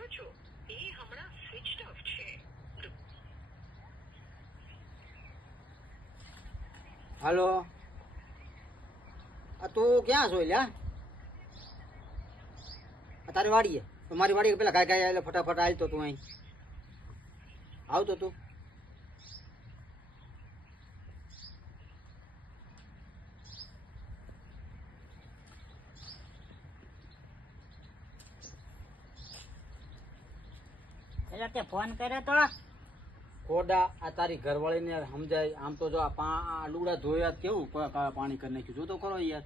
પૂછો છો એ હમણાં સ્વિચ ઓફ છે. હાલો, તું ક્યાં છો લ્યા? તારી વાડીએ? મારી વાડી પેલા ગાય ગાય એટલે ફટાફટ આવતો તું અહીં આવતો તું. એટલે તે ફોન કર્યો તો ખોડા આ તારી ઘરવાળીને સમજાય. આમ તો જો આ લુગડા ધોયા કેવું પાણી કરી નાખ્યું. જો તો કરો યાર,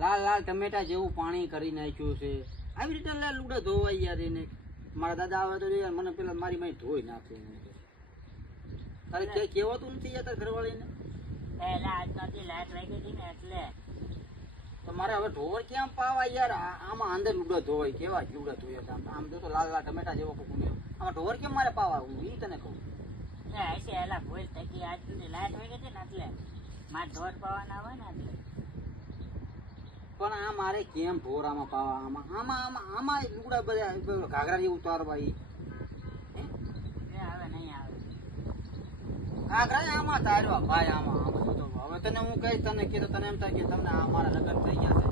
લાલ લાલ ટમેટા જેવું પાણી કરી નાખ્યું છે. આવી રીતે લુગડા ધોવાય યાર એને. મારા દાદા આવે તો યાર મને પેલા મારી માઈ ધોઈ નાખે. તારે ક્યાંય કહેવાતું નથી યાર તાર ઘરવાળીને? પહેલા આજ નથી લાઈટ લાગી હતી ને એટલે. તો મારે હવે ઢોર કેમ પાવા યાર? આમાં અંદર લુગડા ધોવાય કેવા લુગડા ધોયા? આમ તો લાલ લાલ ટમેટા જેવો કુકુને આમાં ઢોર કેમ મારે પાવા? હું ઈ તને કહું. હશે એલા ભૂલ થકી આજ સુધી લાઈટ વહી ગઈ હતી ને એટલે મારે ઢોર પાવાના હોય ને એટલે. પણ આ મારે કેમ ઢોર આમાં પાવા? આમાં આમાં આમાં આમાં લુગડા બધા ઘાઘરા જેવું ઉતારવા ઈ હવે નહીં આવે ઘાઘરા આમાં તાર્યો ભાઈ. આમાં આમાં તો હવે તને હું કઈ તને કીધું તને એમ થાય કે તમને આ મારા લગ્ન થઈ ગયા છે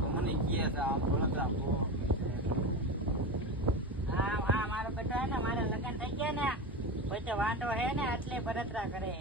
તો મને કહે છે આમ બળતરા હા મારો બેટો હે ને મારા લગ્ન થઈ ગયા ને પછી વાંધો હે ને એટલે બળતરા કરે.